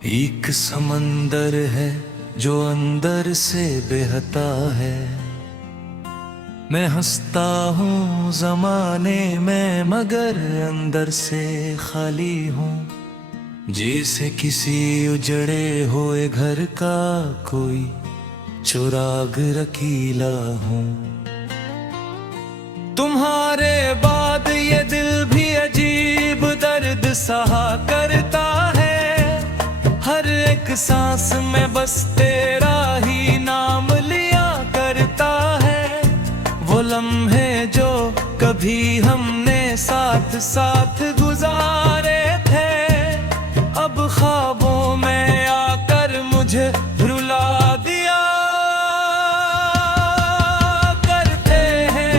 एक समंदर है जो अंदर से बहता है। मैं हंसता हूँ जमाने में मगर अंदर से खाली हूँ। जैसे किसी उजड़े हुए घर का कोई चुराग रखीला हूँ। तुम्हारे बाद ये दिल भी अजीब दर्द सहा करता है। हर एक सांस में बस तेरा ही नाम लिया करता है। वो लम्हे जो कभी हमने साथ साथ गुजारे थे, अब ख्वाबों में आकर मुझे रुला दिया करते हैं।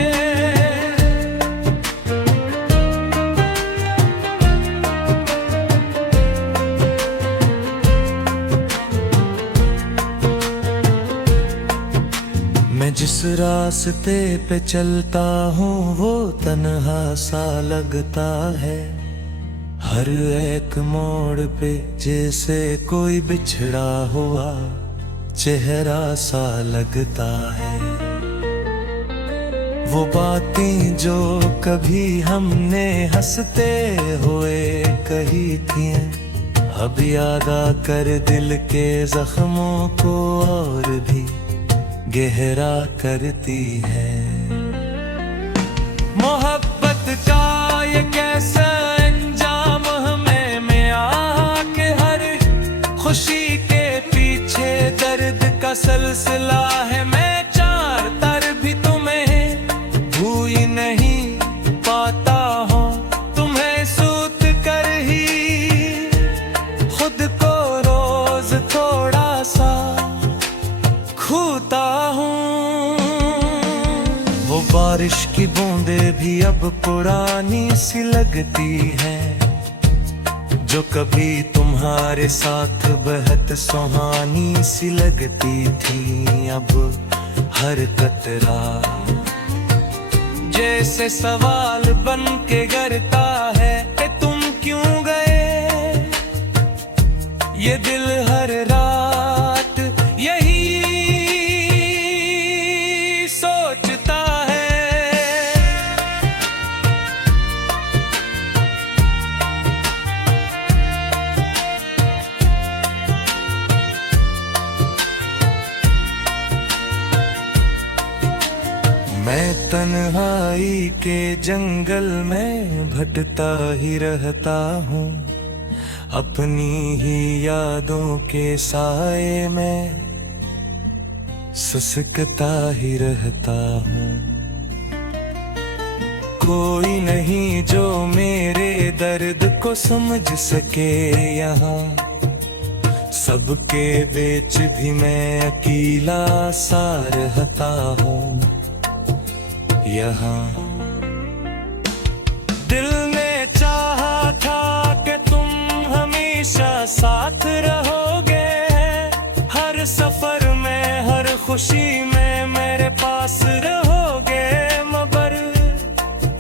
मैं जिस रास्ते पे चलता हूँ वो तन्हा सा लगता है। हर एक मोड़ पे जैसे कोई बिछड़ा हुआ चेहरा सा लगता है। वो बातें जो कभी हमने हंसते हुए कही थी, अब याद आकर दिल के जख्मों को और भी गहरा करती है। मोहब्बत का ये कैसा अंजाम हमें मिला के हर खुशी के पीछे दर्द का सिलसिला है। मैं चाहता भी तुम्हें भूल नहीं पाता हूँ, तुम्हें सूत कर ही खुद को रोज थोड़ा सा खोता हूँ। वो बारिश की बूंदें भी अब पुरानी सी लगती हैं, जो कभी तुम्हारे साथ बेहद सुहानी सी लगती थी। अब हर कतरा जैसे सवाल बन के गिरता है कि तुम क्यों गए। ये दिल हर रात यही सोचता है। मैं तन्हाई के जंगल में भटता ही रहता हूँ, अपनी ही यादों के साए में सुसकता ही रहता हूँ। कोई नहीं जो मेरे दर्द को समझ सके यहाँ, सबके बीच भी मैं अकेला सा रहता हूँ यहाँ। दिल ने चाहा था कि तुम हमेशा साथ रहोगे, हर सफर में हर खुशी में मेरे पास रहोगे। मगर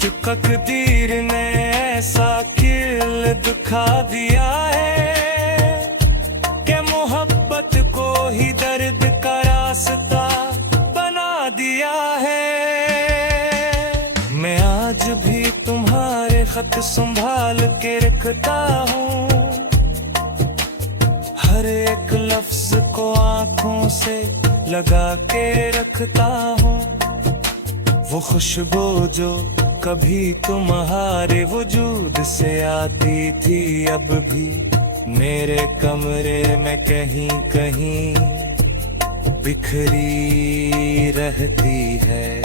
तकदीर ने ऐसा खेल दिखा दिया है कि मोहब्बत को ही दर्द का रास्ता बना दिया है। मैं आज भी तुम्हारे खत संभाल के रखता हूँ, हर एक लफ्ज को आंखों से लगा के रखता हूँ। वो खुशबू जो कभी तुम्हारे वजूद से आती थी, अब भी मेरे कमरे में कहीं कहीं बिखरी रहती है।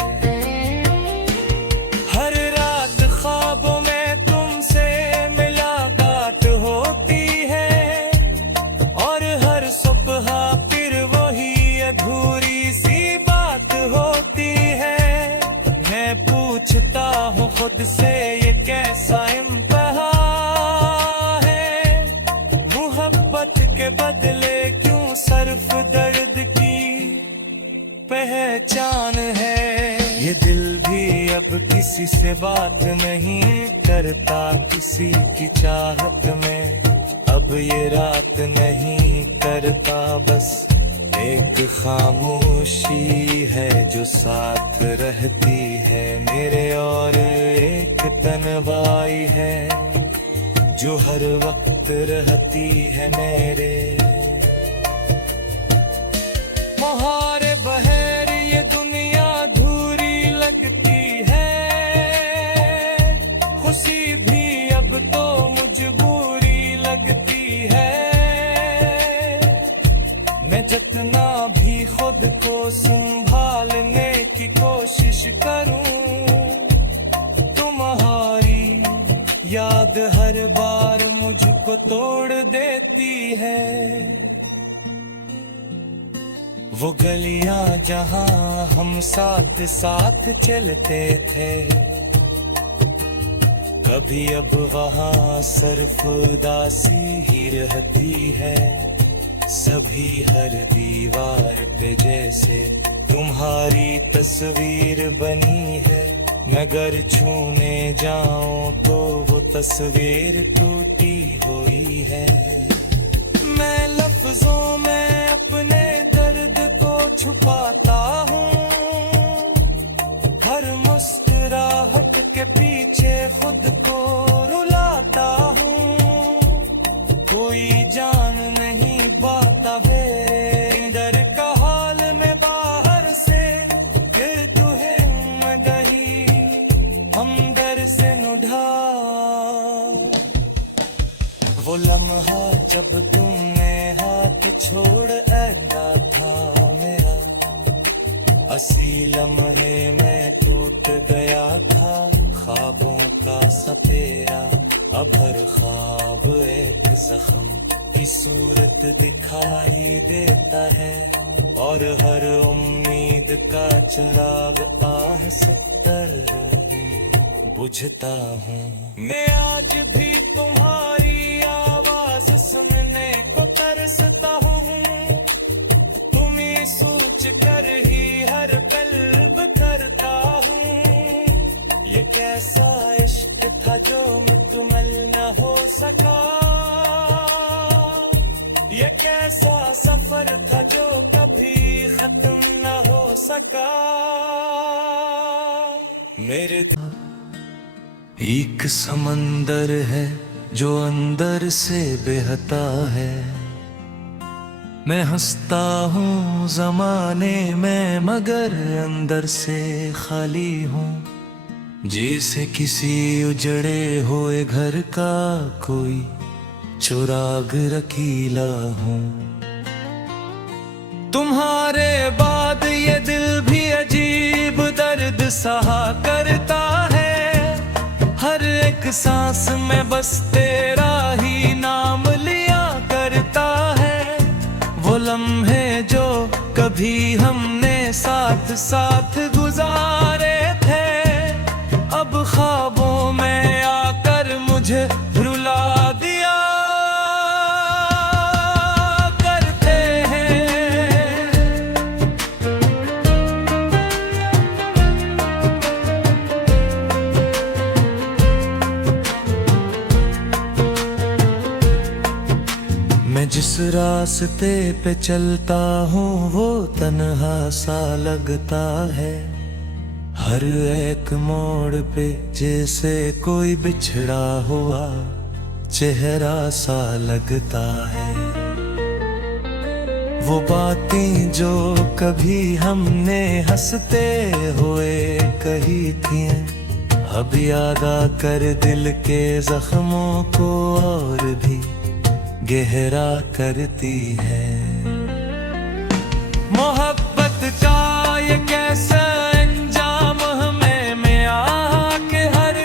हर रात ख्वाबों में तुमसे मुलाकात होती है, और हर सुबह फिर वही अधूरी सी बात होती है। मैं पूछता हूँ खुद से ये कैसा इम्तिहान है, मोहब्बत के बदले क्यों सिर्फ दर्द की पहचान है। ये दिल भी अब किसी से बात नहीं करता, किसी की चाहत में अब ये रात नहीं करता, बस एक खामोशी है जो साथ रहती है मेरे, और एक तन्हाई है जो हर वक्त रहती है मेरे। मोहारे बहर ये दुनिया अधूरी लगती है, खुशी भी अब तो मजबूरी लगती है। मैं जितना भी खुद को संभालने की कोशिश करूं, तुम्हारी याद हर बार मुझको तोड़ देती है। वो गलियां जहां हम साथ साथ चलते थे, कभी अब वहां सिर्फ उदासी ही रहती है। सभी हर दीवार पे जैसे तुम्हारी तस्वीर बनी है, मगर छूने जाऊं तो वो तस्वीर टूटी हुई है। मैं लफ्जों में अपने दर्द को छुपाता हूँ, हर मुस्कुराहट के पीछे खुद को रुलाता हूँ। कोई जान नहीं पाता मेरे अंदर का हाल में बाहर से, फिर तुहे मदही हमदर से नुढ़ा। वो लम्हा जब तुमने हाथ छोड़ ऐंदा था मेरा, असी लम्हे में टूट गया था ख्वाबों का सपेरा। अब हर ख्वाब एक जख्म की सूरत दिखाई देता है, और हर उम्मीद का चिराग आह से बुझता हूँ। मैं आज भी तुम्हारी आवाज सुनने को तरसता हूँ, तुम्हें सोच कर ही हर पल बिखरता हूँ। ये कैसा इश्क था जो मुकम्मल न हो सका, ये कैसा सफर था जो कभी खत्म न हो सका। मेरे एक समंदर है जो अंदर से बहता है, मैं हंसता हूँ जमाने में मगर अंदर से खाली हूँ। जैसे किसी उजड़े हुए घर का कोई चुराग रखीला हूँ। तुम्हारे बाद ये दिल भी अजीब दर्द सहा करता है, हर एक सांस में बस तेरा ही नाम लिया करता है। वो लम्हे जो कभी हमने साथ साथ गुजारे थे, अब ख्वाबों में आकर मुझे रुला दिया करते हैं। मैं जिस रास्ते पे चलता हूँ वो तन्हा सा लगता है, हर एक मोड़ पे जैसे कोई बिछड़ा हुआ चेहरा सा लगता है। वो बातें जो कभी हमने हंसते हुए कही थी, अब याद आकर दिल के जख्मों को और भी गहरा करती है। मोहब्बत का ये कैसा अंजाम हमें में आके, हर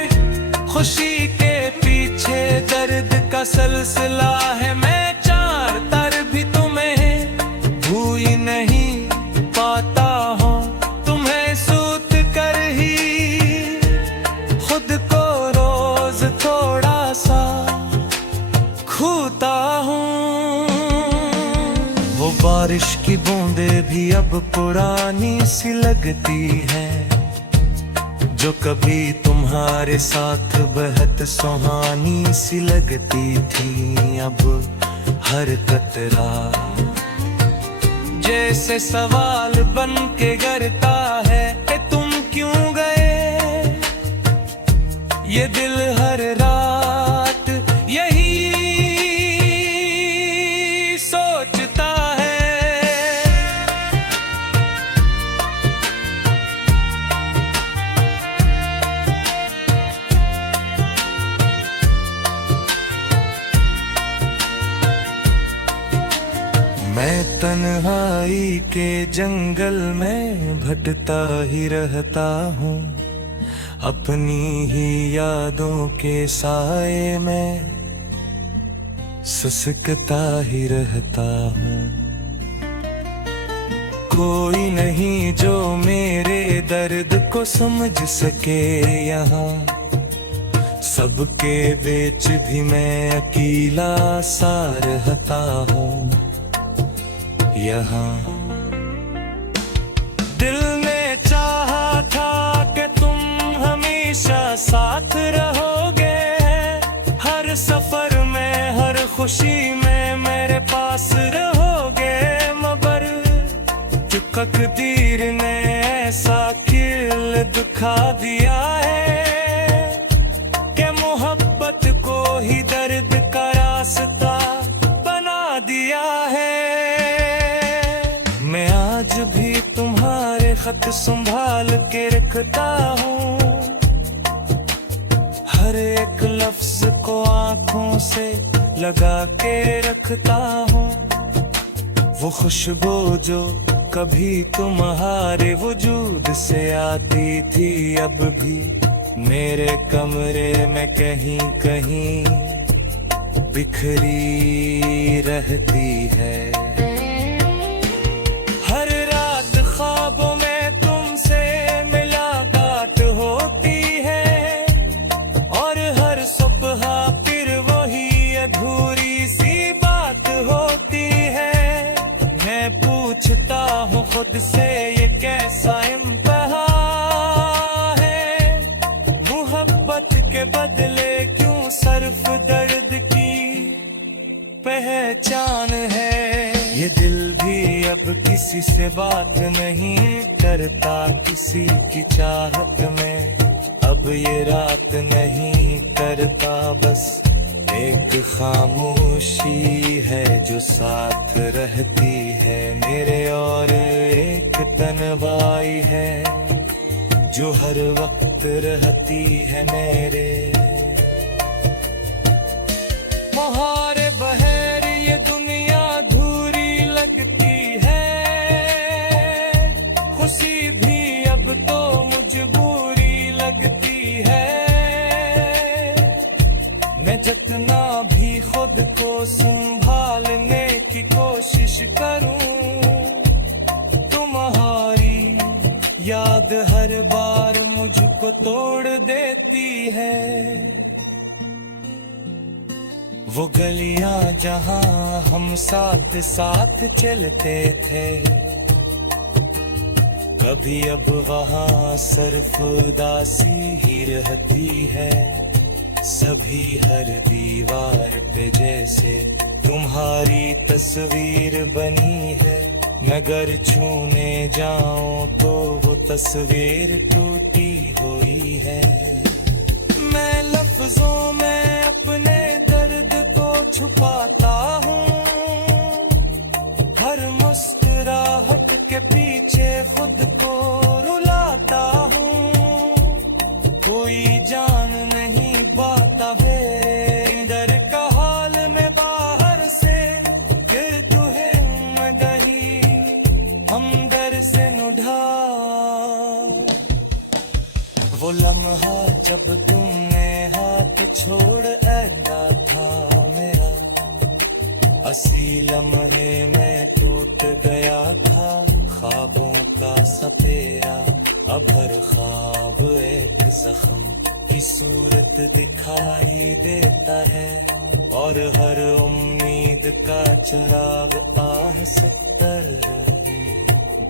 खुशी के पीछे दर्द का सिलसिला है। मैं चार तर भी तुम्हें भूल नहीं पाता हूँ, तुम्हें सूत कर ही खुद को रोज थोड़ा सा खूता हूँ। वो बारिश की बूंदे भी अब पुरानी सी लगती हैं, जो कभी तुम्हारे साथ बेहद सुहानी सी लगती थी, अब हर कतरा जैसे सवाल बन के गिरता है कि तुम क्यों गए। ये दिल हर रात यही सोचता है। मैं तन्हाई के जंगल में भटता ही रहता हूँ, अपनी ही यादों के साए में सुसकता ही रहता हूँ। कोई नहीं जो मेरे दर्द को समझ सके यहाँ, सबके बीच भी मैं अकेला सा रहता हूँ यहाँ। दिल ने चाहा था कि तुम हमेशा साथ रहोगे, हर सफर में हर खुशी में मेरे पास रहोगे, मगर तकदीर ने ऐसा खेल दिखा दिया है कि मोहब्बत को ही दर्द का रास्ता बना दिया है। मैं आज भी तुम्हारे खत संभाल के रखता हूँ, हर एक लफ्ज को आंखों से लगा के रखता हूँ। वो खुशबू जो कभी तुम्हारे वजूद से आती थी, अब भी मेरे कमरे में कहीं कहीं बिखरी रहती है। हर रात ख्वाबों में तुमसे मुलाकात होती है, और हर सुबह फिर वही अधूरी सी बात होती है। मैं पूछता हूँ खुद से ये कैसा इम्तिहान है, मोहब्बत के बदले क्यों सिर्फ दर्द की पहचान है। ये दिल भी अब किसी से बात नहीं करता, किसी की चाहत में अब ये रात नहीं करता, बस एक खामोशी है जो साथ रहती है मेरे, और एक तन्हाई है जो हर वक्त रहती है मेरे। मोहारे बहर ये दुनिया अधूरी लगती है, खुशी भी अब तो मजबूरी लगती है। मैं जितना भी खुद को संभालने की कोशिश करूं, तुम्हारी याद हर बार मुझको तोड़ देती है। वो गलियां जहां हम साथ साथ चलते थे, कभी अब वहां सिर्फ उदासी ही रहती है। सभी हर दीवार पे जैसे तुम्हारी तस्वीर बनी है, मगर छूने जाऊं तो वो तस्वीर टूटी हुई है। मैं लफ्जों में अपने दर्द को छुपाता हूँ, हर मुस्कुराहट के पीछे खुद को रुलाता हूँ। कोई जान नहीं पाता मेरे अंदर का हाल, में बाहर से गिर तुहे मदही हमदर से नुढ़ा। वो लम्हा जब तुमने हाथ छोड़ ऐंदा था मेरा, असली लम्हे में टूट गया था ख्वाबों का सपेरा। अब हर ख्वाब एक जख्म की सूरत दिखाई देता है, और हर उम्मीद का चिराग आह से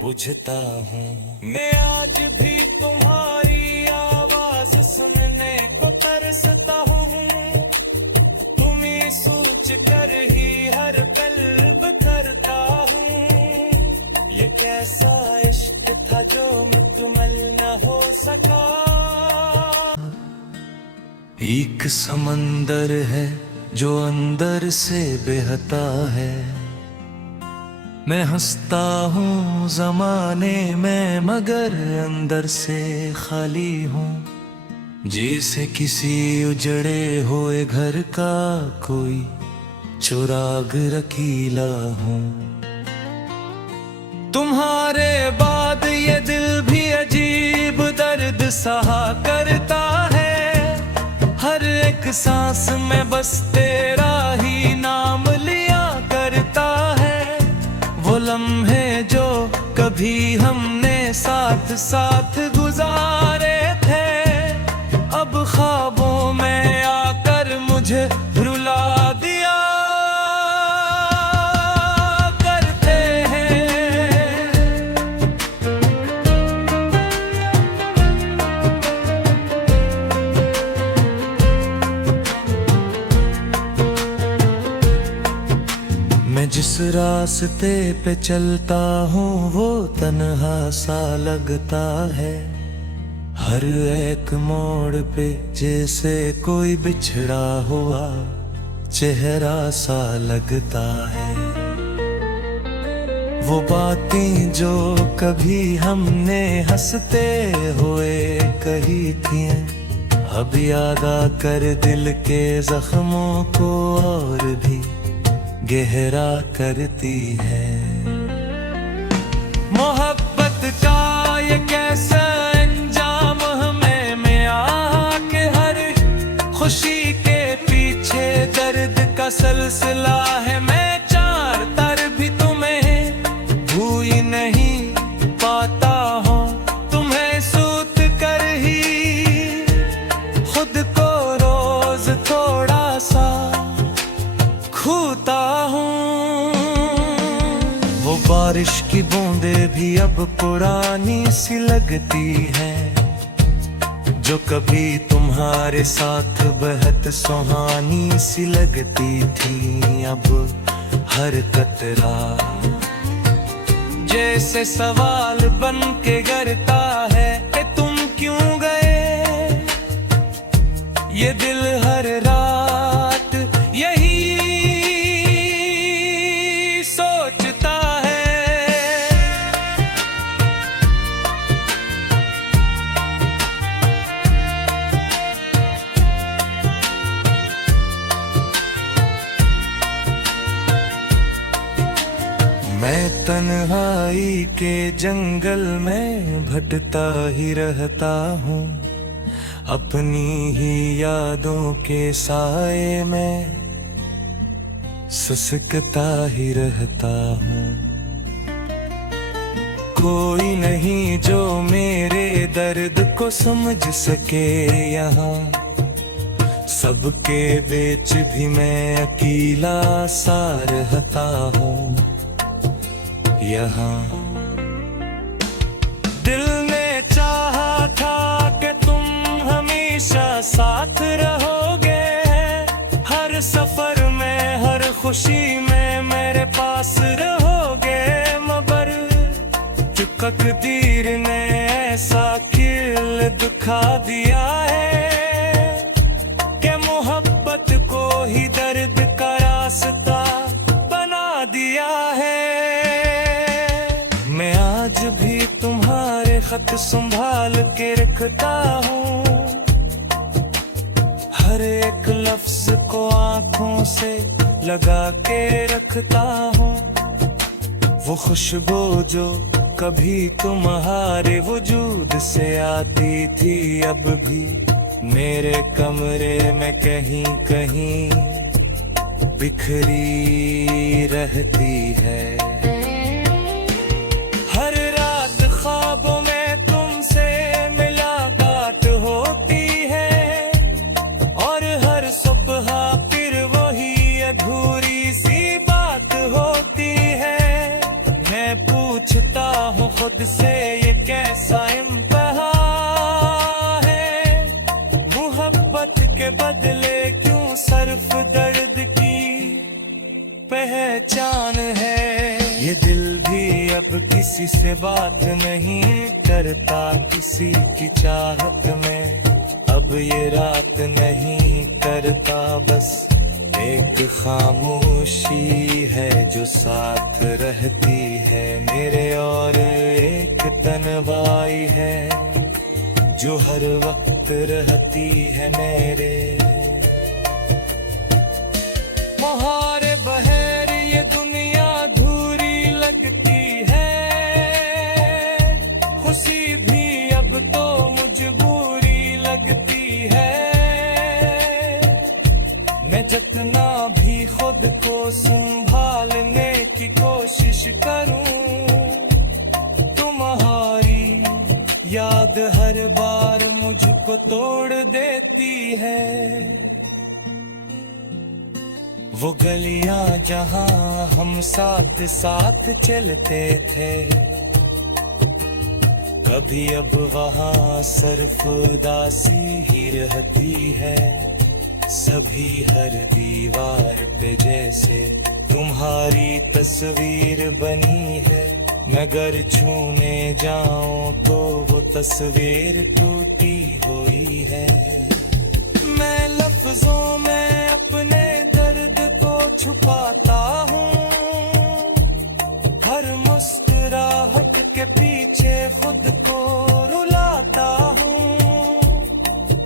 बुझता हूँ। मैं आज भी तुम्हारी आवाज़ आवाज सुनने को तरसता हूँ, तुम्हें सोच कर ही हर पल बिखरता हूँ। ये कैसा इश्क था जो मुकम्मल न हो सका। एक समंदर है जो अंदर से बहता है, मैं हंसता हूँ जमाने में मगर अंदर से खाली हूँ। जैसे किसी उजड़े हुए घर का कोई चुराग रखीला हूँ। तुम्हारे बाद ये दिल भी अजीब दर्द सहा करता है। हर एक सांस में बस तेरा ही नाम लिया करता है। वो लम्हे जो कभी हमने साथ साथ गुजारे थे, अब ख्वाबों में आकर मुझे रुला दिया करते हैं। मैं जिस रास्ते पे चलता हूँ वो तन्हा सा लगता है। हर एक मोड़ पे जैसे कोई बिछड़ा हुआ चेहरा सा लगता है। वो बातें जो कभी हमने हंसते हुए कही थी, अब याद आकर दिल के जख्मों को और भी गहरा करती है। मोहब्बत का ये कैसा अंजाम हमें में आके, हर खुशी के पीछे दर्द का सिलसिला है। मैं चार तर भी तुम्हें भूल नहीं पाता हूँ, तुम्हें सूत कर ही खुद को रोज थोड़ा सा खूता हूँ। वो बारिश की बूंदें भी अब पुरानी सी लगती हैं, जो कभी तुम्हारे साथ बेहद सुहानी सी लगती थी। अब हर कतरा जैसे सवाल बन के गिरता है कि तुम क्यों गए। ये दिल हर रात यही सोचता है। मैं तन्हाई के जंगल में भटकता ही रहता हूँ, अपनी ही यादों के साए में सुसकता ही रहता हूँ। कोई नहीं जो मेरे दर्द को समझ सके यहाँ, सबके बीच भी मैं अकेला सा रहता हूँ यहाँ। दिल ने चाहा था कि तुम हमेशा साथ रहोगे, हर सफर में हर खुशी में मेरे पास रहोगे। मगर तकदीर ने ऐसा खेल दिखा दिया है कि मोहब्बत को ही दर्द का रास्ता बना दिया है। मैं आज भी तुम्हारे खत संभाल के रखता हूँ, हर एक लफ्ज को आँखों से लगा के रखता हूँ। वो खुशबू जो कभी तुम्हारे वजूद से आती थी, अब भी मेरे कमरे में कहीं कहीं बिखरी रहती है। हर रात ख्वाबों में तुमसे मुलाकात होती है, और हर सुबह फिर वही अधूरी सी बात होती है। मैं पूछता हूँ खुद से ये कैसा इम्तिहान है, पहचान है। ये दिल भी अब किसी से बात नहीं करता, किसी की चाहत में अब ये रात नहीं करता। बस एक खामोशी है जो साथ रहती है मेरे, और एक तन्हाई है जो हर वक्त रहती है मेरे। मोहारे बहर ये दुनिया अधूरी लगती है, खुशी भी अब तो मजबूरी लगती है। मैं जितना भी खुद को संभालने की कोशिश करूं, तुम्हारी याद हर बार मुझको तोड़ देती है। वो गलियां जहां हम साथ साथ चलते थे, कभी अब वहां सिर्फ उदासी ही रहती है। सभी हर दीवार पे जैसे तुम्हारी तस्वीर बनी है, मगर छूने जाऊं तो वो तस्वीर टूटी हुई है। मैं लफ्जों में अपने दर्द को छुपाता हूँ, हर मुस्कुराहट के पीछे खुद को रुलाता हूँ।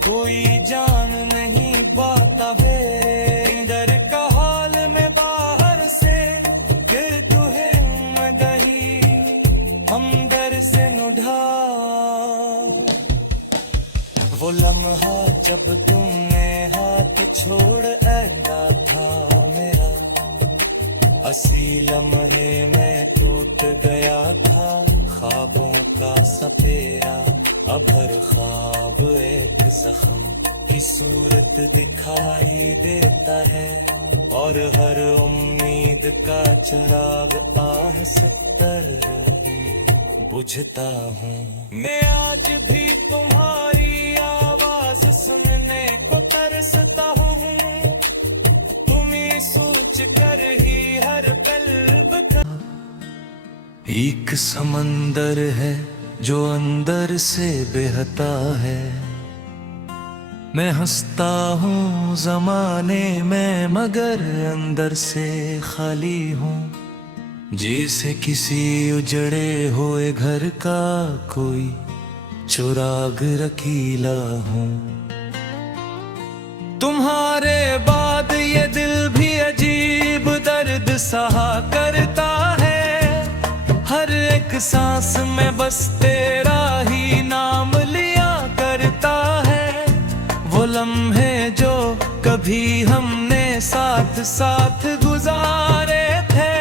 कोई जान नहीं पाता मेरे अंदर का हाल में, बाहर से दिल तुहे मदही हमदर से नुढ़ा। वो लम्हा जब तुमने हाथ छोड़ ऐंदा था मेरा, असी लम्हे में टूट गया था ख्वाबों का सपेरा। अब हर ख्वाब एक जख्म की सूरत दिखाई देता है, और हर उम्मीद का चिराग आह से बुझता हूँ। मैं आज भी तुम्हारी आवाज सुनने को तरसता हूँ, तुम्हें सोच कर ही हर पल बता। एक समंदर है जो अंदर से बहता है, मैं हंसता हूँ जमाने में मगर अंदर से खाली हूँ। जैसे किसी उजड़े हुए घर का कोई चुराग रखीला हूँ। तुम्हारे बाद ये दिल भी अजीब दर्द सहा करता है, हर एक सांस में बस तेरा ही नाम लिया करता है। वो लम्हे जो कभी हमने साथ साथ गुजारे थे,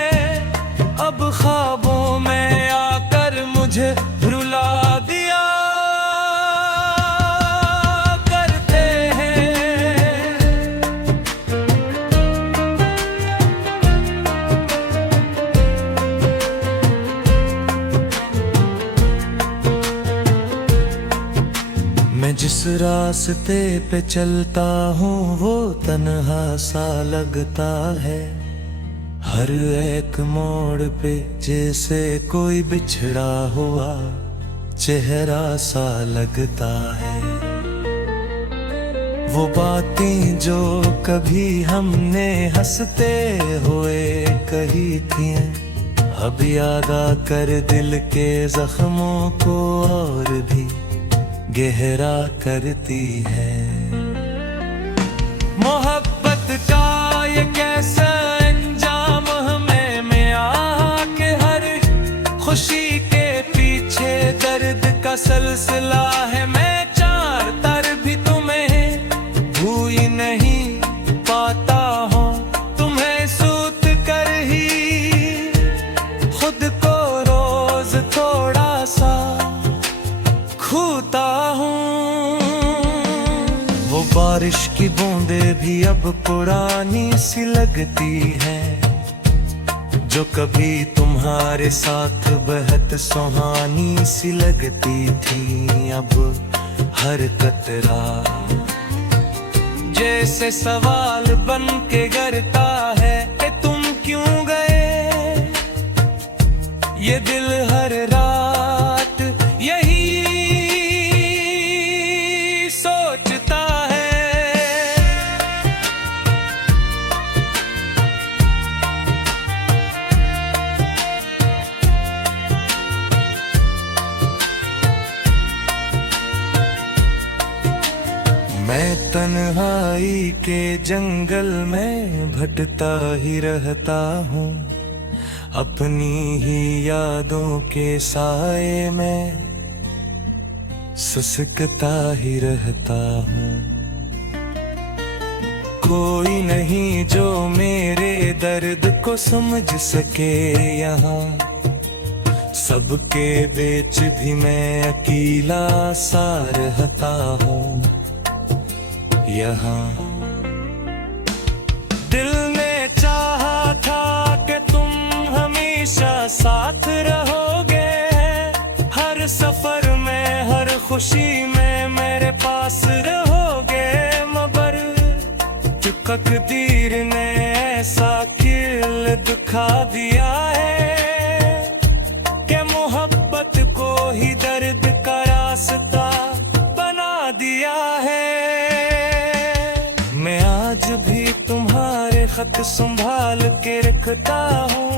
अब ख्वाबों में आकर मुझे रुला दिया करते हैं। मैं जिस रास्ते पे चलता हूँ वो तन्हा सा लगता है, हर एक मोड़ पे जैसे कोई बिछड़ा हुआ चेहरा सा लगता है। वो बातें जो कभी हमने हंसते हुए कही थी, अब याद आकर दिल के जख्मों को और भी गहरा करती है। मोहब्बत का ये कैसा अंजाम हमें में आके, हर खुशी के पीछे दर्द का सिलसिला है। मैं चार तर भी तुम्हें भूल नहीं पाता हूँ, तुम्हें सूत कर ही खुद को रोज थोड़ा सा खूता हूँ। वो बारिश की बूंदें भी अब पुरानी सी लगती हैं, जो कभी तुम्हारे साथ बेहद सुहानी सी लगती थी। अब हर कतरा जैसे सवाल बन के गिरता है कि तुम क्यों ये दिल हर रात यही सोचता है। मैं तन्हाई के जंगल में भटता ही रहता हूँ, अपनी ही यादों के साए में सुसकता ही रहता हूँ। कोई नहीं जो मेरे दर्द को समझ सके यहाँ, सबके बीच भी मैं अकेला सा रहता हूँ यहाँ। दिल ने चाहा था कि तुम हमेशा साथ रहोगे, हर सफर में हर खुशी में मेरे पास रहोगे, मगर तकदीर ने ऐसा खेल दिखा दिया है कि मोहब्बत को ही दर्द का रास्ता बना दिया है। मैं आज भी तुम्हारे खत संभाल के रखता हूँ,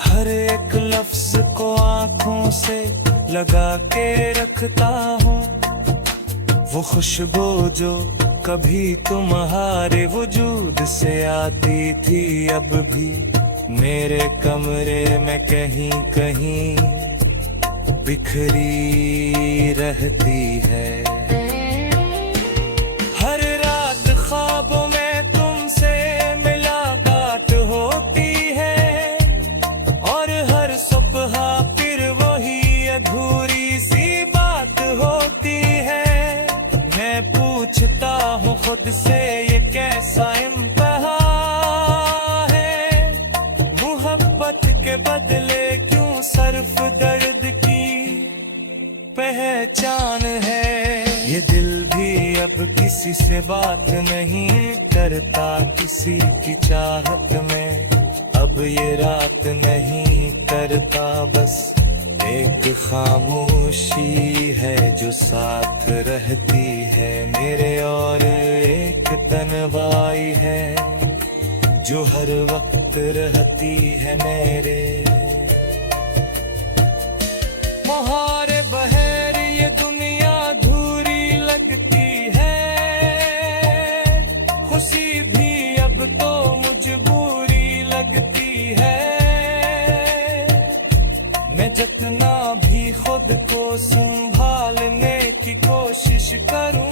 हर एक लफ्ज को आंखों से लगा के रखता हूँ। वो खुशबू जो कभी तुम्हारे वजूद से आती थी, अब भी मेरे कमरे में कहीं कहीं बिखरी रहती है। हर रात ख्वाबों में तुमसे मुलाकात होती है, और हर सुबह फिर वही अधूरी सी बात होती है। मैं पूछता हूँ खुद से ये कैसा इम्तिहान है, मोहब्बत के बदले क्यों सिर्फ दर्द की पहचान है। ये दिल भी अब किसी से बात नहीं करता, किसी की चाहत में अब ये रात नहीं करता, बस एक खामोशी है जो साथ रहती है मेरे, और एक तन्हाई है जो हर वक्त रहती है मेरे। मोहारे बहर ये दुनिया अधूरी लगती है, खुशी भी अब तो मजबूरी लगती है। मैं जितना भी खुद को संभालने की कोशिश करूं,